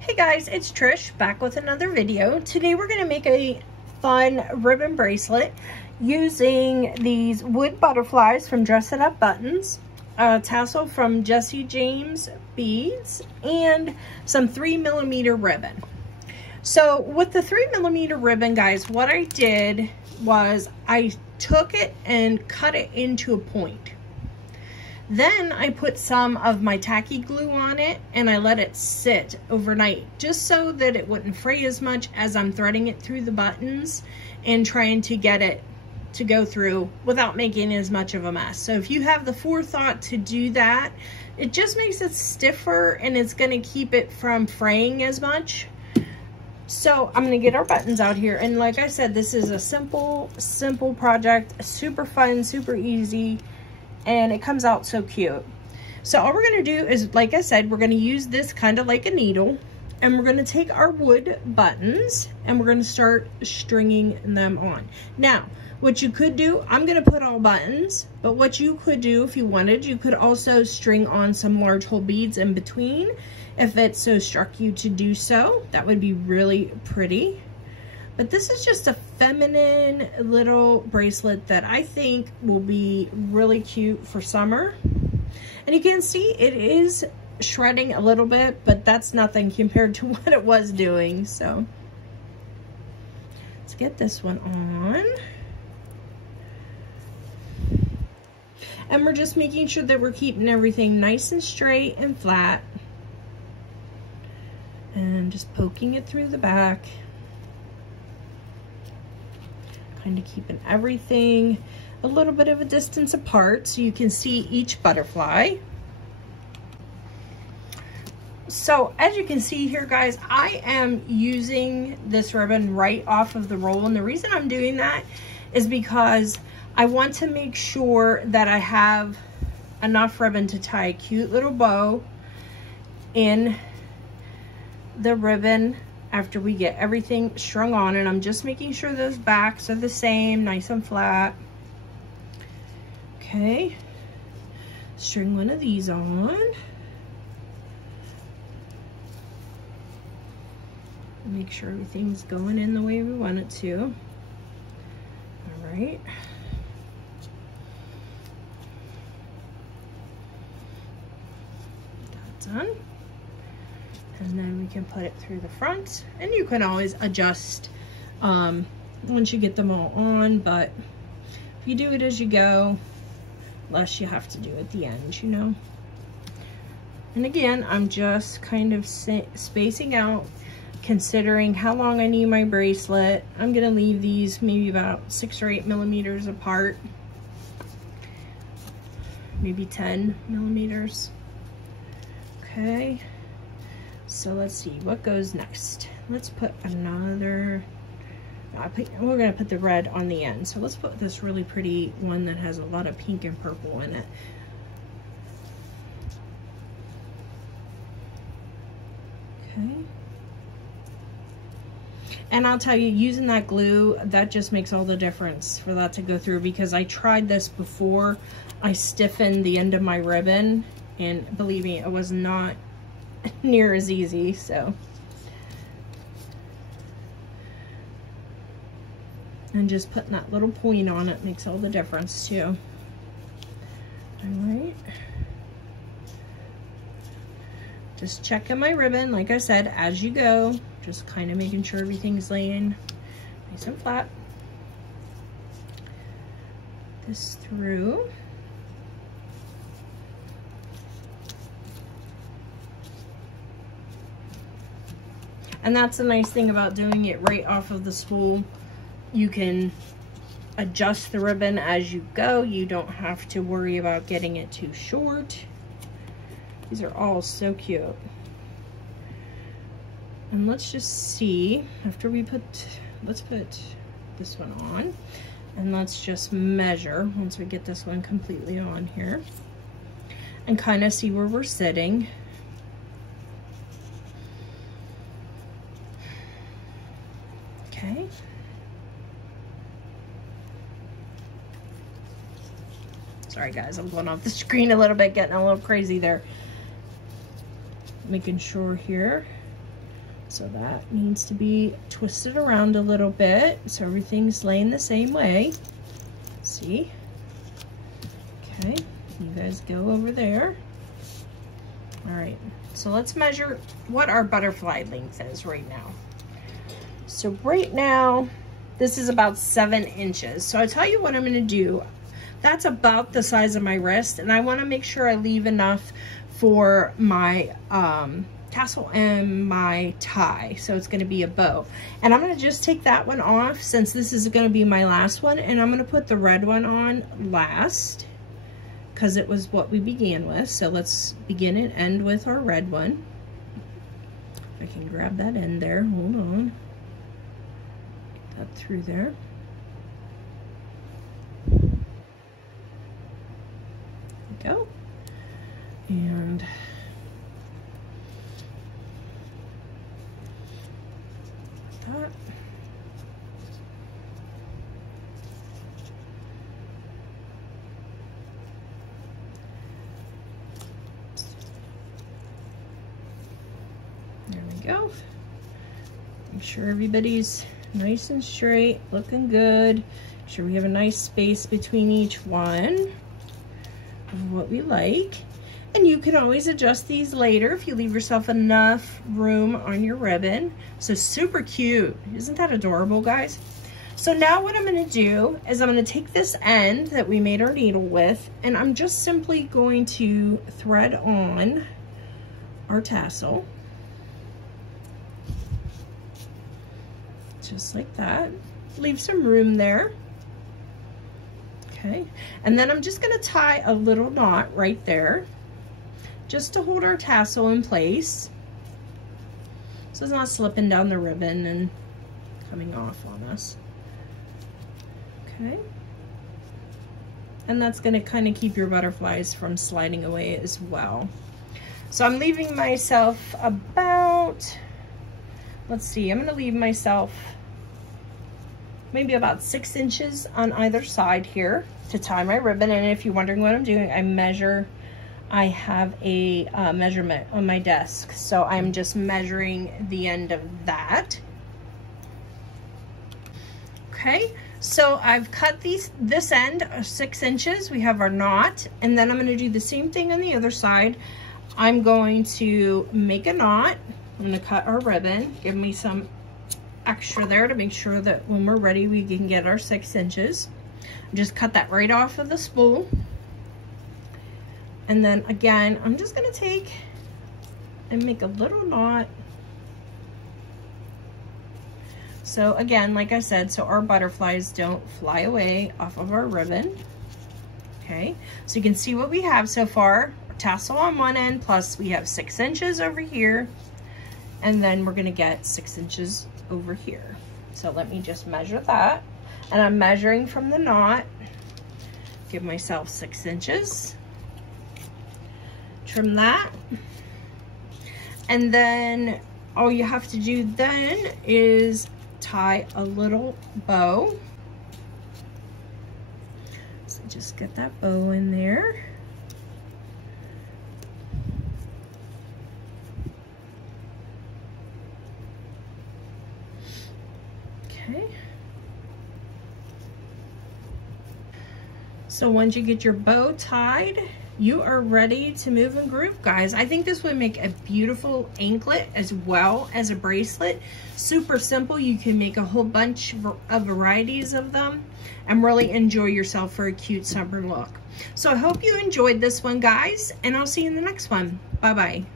Hey guys, it's Trish back with another video. Today we're going to make a fun ribbon bracelet using these wood butterflies from Dress It Up Buttons, a tassel from Jesse James beads, and some 3mm ribbon. So with the 3mm ribbon, guys, what I did was I took it and cut it into a point. Then I put some of my tacky glue on it and I let it sit overnight just so that it wouldn't fray as much as I'm threading it through the buttons and trying to get it to go through without making as much of a mess. So if you have the forethought to do that, it just makes it stiffer and it's going to keep it from fraying as much. So I'm going to get our buttons out here, and like I said, this is a simple project, super fun, super easy, and it comes out so cute. So all we're going to do is, like I said, we're going to use this kind of like a needle, and we're going to take our wood buttons and we're going to start stringing them on. Now, what you could do, I'm going to put all buttons, but what you could do if you wanted, you could also string on some large hole beads in between if it so struck you to do so. That would be really pretty. But this is just a feminine little bracelet that I think will be really cute for summer. And you can see it is shredding a little bit, but that's nothing compared to what it was doing. So let's get this one on. And we're just making sure that we're keeping everything nice and straight and flat. And just poking it through the back. Kind of keeping everything a little bit of a distance apart so you can see each butterfly. So as you can see here, guys, I am using this ribbon right off of the roll, and the reason I'm doing that is because I want to make sure that I have enough ribbon to tie a cute little bow in the ribbon after we get everything strung on. And I'm just making sure those backs are the same, nice and flat. Okay, string one of these on. Make sure everything's going in the way we want it to. All right. That's done. And then we can put it through the front, and you can always adjust once you get them all on, but if you do it as you go, less you have to do at the end, you know. And again, I'm just kind of spacing out, considering how long I need my bracelet. I'm gonna leave these maybe about 6 or 8 millimeters apart, maybe 10 millimeters. Okay. So let's see what goes next. Let's put another, we're gonna put the red on the end. So let's put this really pretty one that has a lot of pink and purple in it. Okay. And I'll tell you, using that glue, that just makes all the difference for that to go through, because I tried this before I stiffened the end of my ribbon, and believe me, it was not near as easy. So, and just putting that little point on it makes all the difference too. All right, just checking my ribbon, like I said, as you go, just kind of making sure everything's laying nice and flat. This through. And that's the nice thing about doing it right off of the spool. You can adjust the ribbon as you go. You don't have to worry about getting it too short. These are all so cute. And let's just see, after we let's put this one on, and let's just measure once we get this one completely on here, and kind of see where we're sitting. Okay. Sorry guys, I'm going off the screen a little bit, getting a little crazy there. Making sure here So that needs to be twisted around a little bit so everything's laying the same way. See? Okay, you guys go over there. All right, so let's measure what our butterfly length is right now. So right now, this is about 7 inches. So I'll tell you what I'm gonna do. That's about the size of my wrist, and I wanna make sure I leave enough for my tassel and my tie. So it's gonna be a bow. And I'm gonna just take that one off since this is gonna be my last one, and I'm gonna put the red one on last because it was what we began with. So let's begin and end with our red one. I can grab that end there, hold on. Get that through there. There we go. And that. There we go. Make sure everybody's nice and straight, looking good. Make sure we have a nice space between each one of what we like. And you can always adjust these later if you leave yourself enough room on your ribbon. So super cute. Isn't that adorable, guys? So now what I'm gonna do is I'm gonna take this end that we made our needle with, and I'm just simply going to thread on our tassel. Just like that. Leave some room there. Okay, and then I'm just gonna tie a little knot right there, just to hold our tassel in place so it's not slipping down the ribbon and coming off on us. Okay, and that's going to kind of keep your butterflies from sliding away as well. So I'm leaving myself about, let's see, I'm going to leave myself maybe about 6 inches on either side here to tie my ribbon. And if you're wondering what I'm doing, I have a measurement on my desk, so I'm just measuring the end of that. Okay, so I've cut this end 6 inches. We have our knot, and then I'm going to do the same thing on the other side. I'm going to make a knot. I'm going to cut our ribbon, give me some extra there to make sure that when we're ready we can get our 6 inches. Just cut that right off of the spool. And then again, I'm just gonna take and make a little knot. So again, like I said, so our butterflies don't fly away off of our ribbon. Okay, so you can see what we have so far. Tassel on one end, plus we have 6 inches over here. And then we're gonna get 6 inches over here. So let me just measure that. And I'm measuring from the knot. Give myself 6 inches. Trim that, and then all you have to do then is tie a little bow. So just get that bow in there. Okay. So once you get your bow tied, you are ready to move and groove, guys. I think this would make a beautiful anklet as well as a bracelet. Super simple. You can make a whole bunch of varieties of them and really enjoy yourself for a cute summer look. So I hope you enjoyed this one, guys, and I'll see you in the next one. Bye-bye.